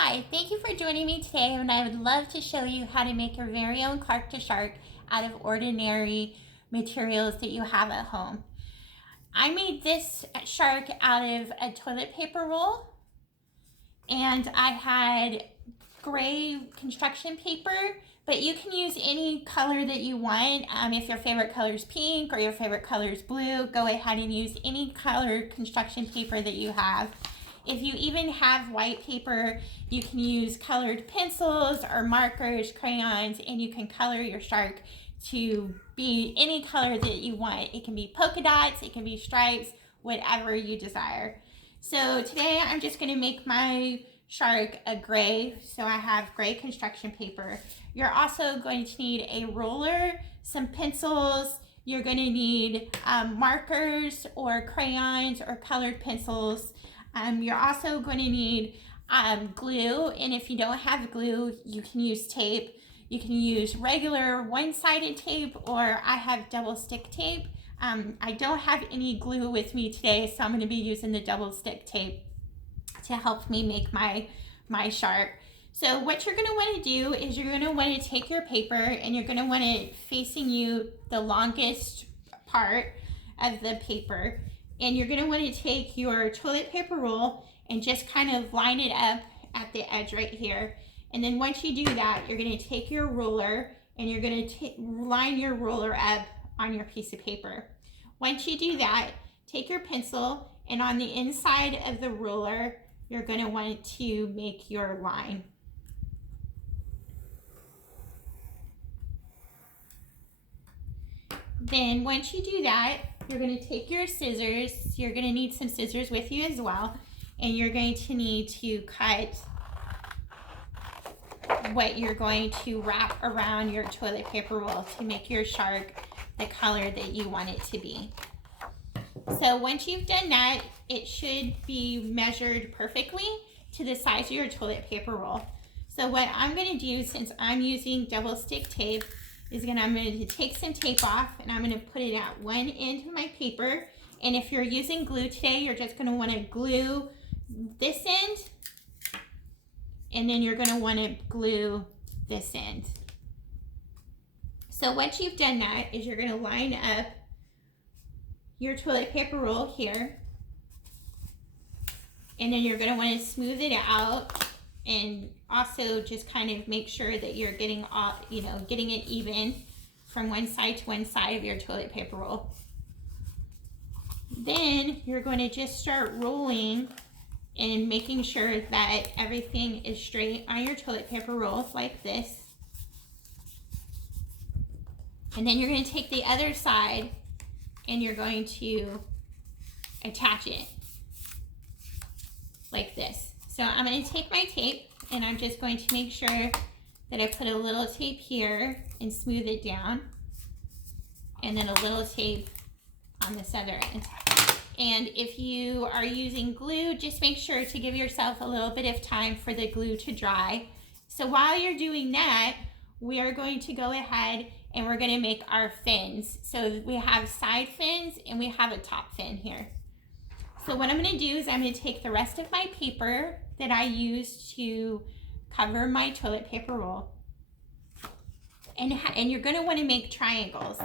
Hi, thank you for joining me today, and I would love to show you how to make your very own carte de shark out of ordinary materials that you have at home. I made this shark out of a toilet paper roll, and I had gray construction paper, but you can use any color that you want. If your favorite color is pink or your favorite color is blue, go ahead and use any color construction paper that you have. If you even have white paper, you can use colored pencils or markers, crayons, and you can color your shark to be any color that you want. It can be polka dots, it can be stripes, whatever you desire. So today I'm just going to make my shark a gray, so I have gray construction paper. You're also going to need a roller, some pencils. You're going to need markers or crayons or colored pencils. You're also going to need glue, and if you don't have glue, you can use tape. You can use regular one-sided tape, or I have double stick tape. I don't have any glue with me today, so I'm going to be using the double stick tape to help me make my shark. So what you're going to want to do is you're going to want to take your paper, and you're going to want it facing you the longest part of the paper. And you're going to want to take your toilet paper roll and just kind of line it up at the edge right here. And then once you do that, you're going to take your ruler and you're going to line your ruler up on your piece of paper. Once you do that, take your pencil, and on the inside of the ruler, you're going to want to make your line. Then once you do that, you're going to take your scissors. You're going to need some scissors with you as well, and you're going to need to cut what you're going to wrap around your toilet paper roll to make your shark the color that you want it to be. So once you've done that, it should be measured perfectly to the size of your toilet paper roll. So what I'm going to do, since I'm using double stick tape, is I'm going to take some tape off, and I'm going to put it at one end of my paper. And if you're using glue today, you're just going to want to glue this end, and then you're going to want to glue this end. So once you've done that, is you're going to line up your toilet paper roll here, and then you're going to want to smooth it out, and also just kind of make sure that you're getting all, getting it even from one side to one side of your toilet paper roll. Then you're going to just start rolling and making sure that everything is straight on your toilet paper roll like this. And then you're going to take the other side and you're going to attach it like this. So I'm going to take my tape, and I'm just going to make sure that I put a little tape here and smooth it down, and then a little tape on this other end. And if you are using glue, just make sure to give yourself a little bit of time for the glue to dry. So while you're doing that, we are going to go ahead and we're going to make our fins. So we have side fins and we have a top fin here. So what I'm going to do is I'm going to take the rest of my paper that I used to cover my toilet paper roll, and you're going to want to make triangles.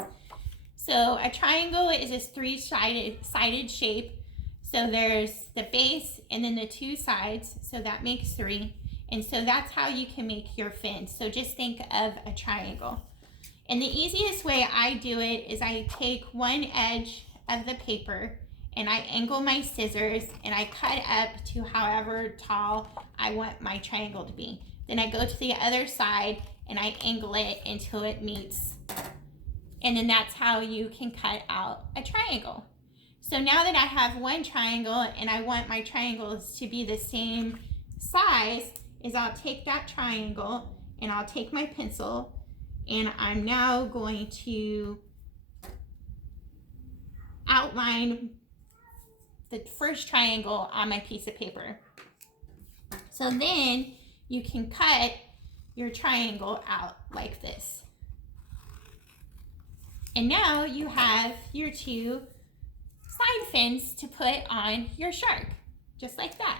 So a triangle is a three-sided shape. So there's the base and then the two sides, so that makes three. And so that's how you can make your fin. So just think of a triangle. And the easiest way I do it is I take one edge of the paper and I angle my scissors and I cut up to however tall I want my triangle to be. Then I go to the other side and I angle it until it meets. And then that's how you can cut out a triangle. So now that I have one triangle and I want my triangles to be the same size, is I'll take that triangle and I'll take my pencil, and I'm now going to outline the first triangle on my piece of paper. So then you can cut your triangle out like this. And now you have your two side fins to put on your shark, just like that.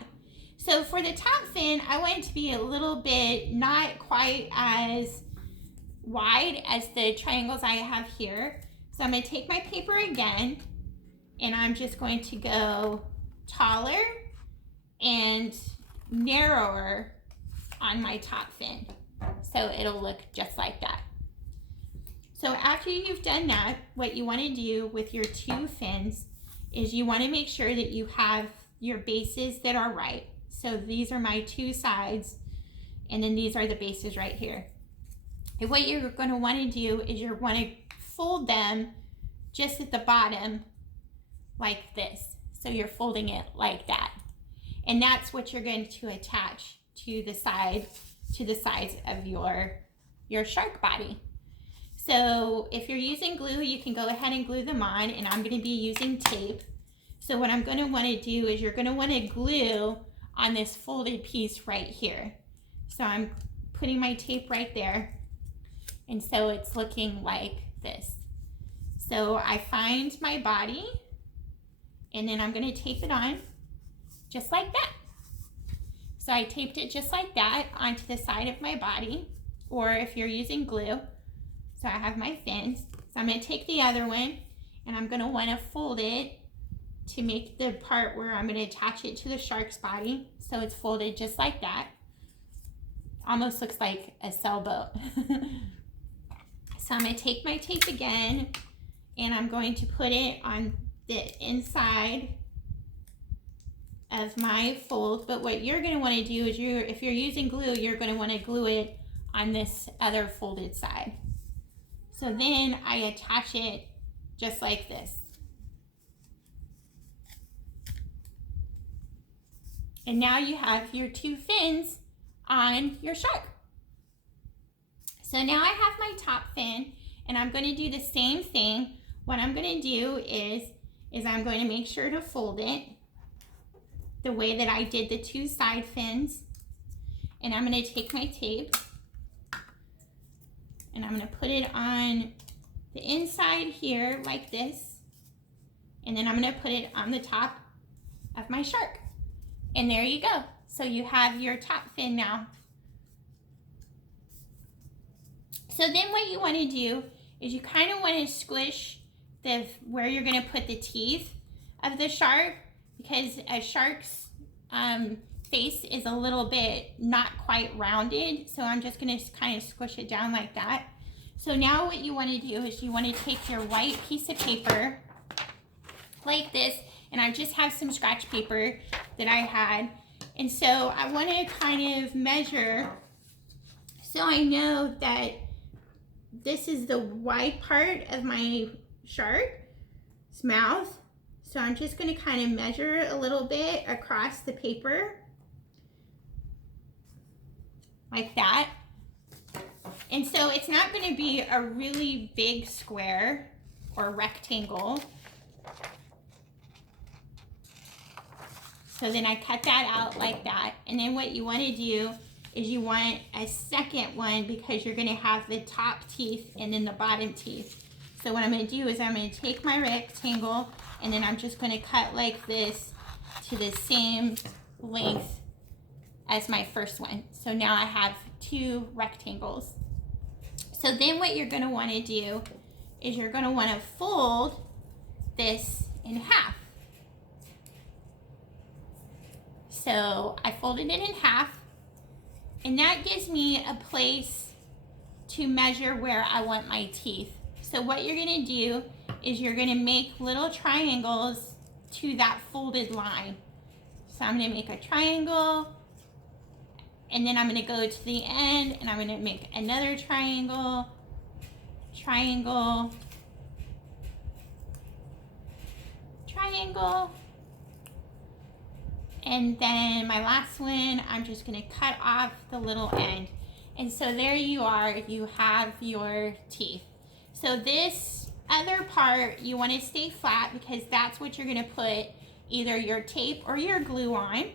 So for the top fin, I want it to be a little bit not quite as wide as the triangles I have here. So I'm going to take my paper again, and I'm just going to go taller and narrower on my top fin. So it'll look just like that. So after you've done that, what you want to do with your two fins is you want to make sure that you have your bases that are right. So these are my two sides, and then these are the bases right here. And what you're going to want to do is you're going to fold them just at the bottom like this. So you're folding it like that. And that's what you're going to attach to the sides of your shark body. So if you're using glue, you can go ahead and glue them on, and I'm going to be using tape. So what I'm going to want to do is you're going to want to glue on this folded piece right here. So I'm putting my tape right there, and so it's looking like this. So I find my body, and then I'm going to tape it on just like that. So I taped it just like that onto the side of my body, or if you're using glue. So I have my fins. So I'm going to take the other one, and I'm going to want to fold it to make the part where I'm going to attach it to the shark's body. So it's folded just like that. Almost looks like a sailboat. So I'm going to take my tape again, and I'm going to put it on the inside of my fold. But what you're going to want to do is if you're using glue, you're going to want to glue it on this other folded side. So then I attach it just like this. And now you have your two fins on your shark. So now I have my top fin, and I'm going to do the same thing. What I'm going to do is I'm going to make sure to fold it the way that I did the two side fins. And I'm going to take my tape, and I'm going to put it on the inside here like this. And then I'm going to put it on the top of my shark. And there you go. So you have your top fin now. So then what you want to do is you kind of want to squish where you're going to put the teeth of the shark, because a shark's face is a little bit not quite rounded. So I'm just going to kind of squish it down like that. So now what you want to do is you want to take your white piece of paper like this, and I just have some scratch paper that I had, and so I want to kind of measure so I know that this is the wide part of my shark's mouth. So I'm just going to kind of measure a little bit across the paper like that. And so it's not going to be a really big square or rectangle. So then I cut that out like that. And then what you want to do is you want a second one, because you're going to have the top teeth and then the bottom teeth. So what I'm going to do is I'm going to take my rectangle, and then I'm just going to cut like this to the same length as my first one. So now I have two rectangles. So then what you're going to want to do is you're going to want to fold this in half. So I folded it in half, and that gives me a place to measure where I want my teeth. So what you're going to do is you're going to make little triangles to that folded line. So I'm going to make a triangle, and then I'm going to go to the end, and I'm going to make another triangle, triangle, triangle. And then my last one, I'm just going to cut off the little end. And so there you are, you have your teeth. So this other part, you want to stay flat, because that's what you're going to put either your tape or your glue on.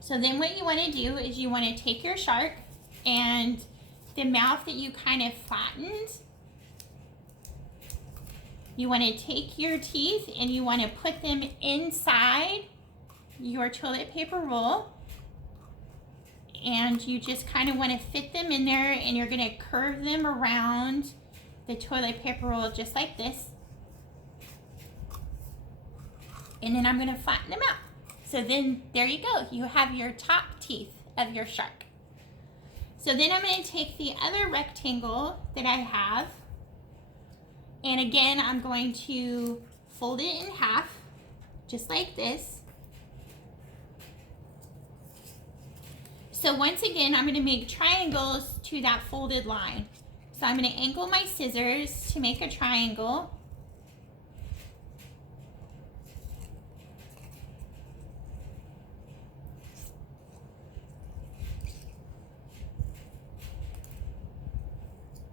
So then what you want to do is you want to take your shark, and the mouth that you kind of flattened, You want to take your teeth and you want to put them inside your toilet paper roll. And you just kind of want to fit them in there, and you're going to curve them around the toilet paper roll just like this. And then I'm going to flatten them out. So then there you go. You have your top teeth of your shark. So then I'm going to take the other rectangle that I have, and again I'm going to fold it in half just like this. So once again, I'm going to make triangles to that folded line. So I'm going to angle my scissors to make a triangle.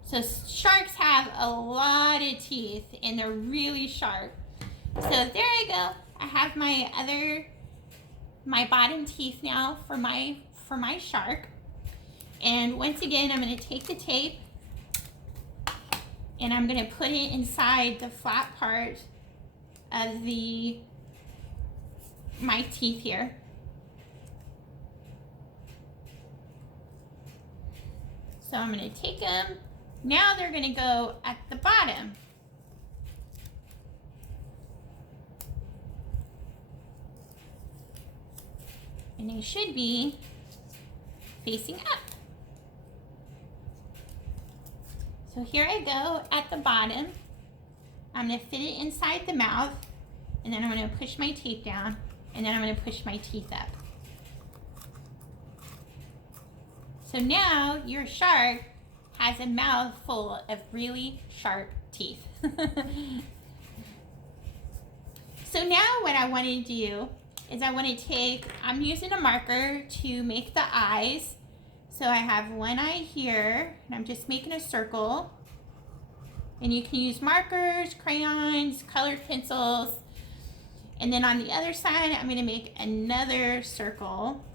So sharks have a lot of teeth and they're really sharp. So there I go. I have my bottom teeth now for my shark. And once again, I'm going to take the tape and I'm going to put it inside the flat part of my teeth here. So I'm going to take them. Now they're going to go at the bottom. And they should be facing up. So here I go at the bottom. I'm going to fit it inside the mouth, and then I'm going to push my tape down, and then I'm going to push my teeth up. So now your shark has a mouth full of really sharp teeth. So now what I want to do is I'm using a marker to make the eyes. So I have one eye here, and I'm just making a circle. And you can use markers, crayons, colored pencils. And then on the other side, I'm going to make another circle.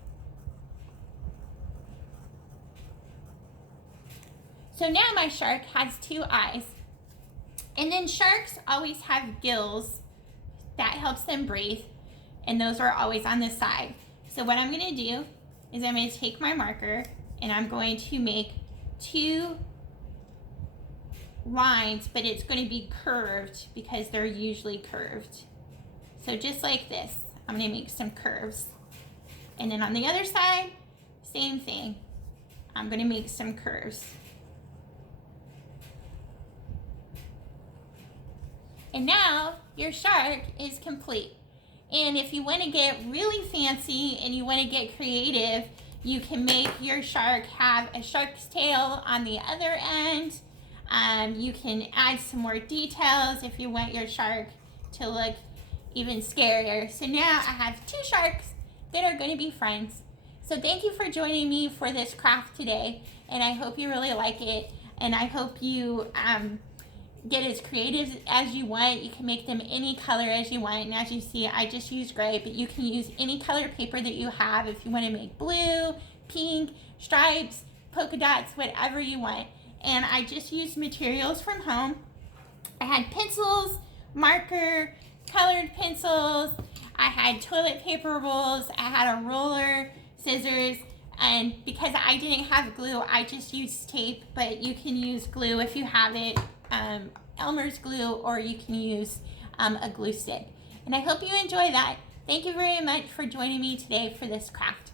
So now my shark has two eyes. And then sharks always have gills. That helps them breathe. And those are always on the side. So what I'm going to do is I'm going to take my marker and I'm going to make two lines, but it's going to be curved because they're usually curved. So just like this, I'm going to make some curves. And then on the other side, same thing. I'm going to make some curves. And now your shark is complete. And if you want to get really fancy and you want to get creative, you can make your shark have a shark's tail on the other end. You can add some more details if you want your shark to look even scarier. So now I have two sharks that are going to be friends. So thank you for joining me for this craft today, and I hope you really like it, and I hope you get as creative as you want. You can make them any color as you want, and as you see, I just used gray, but you can use any color paper that you have if you want to make blue, pink, stripes, polka dots, whatever you want. And I just used materials from home. I had pencils, marker, colored pencils, I had toilet paper rolls, I had a roller, scissors, and because I didn't have glue, I just used tape, but you can use glue if you have it, Elmer's glue, or you can use a glue stick. And I hope you enjoy that. Thank you very much for joining me today for this craft.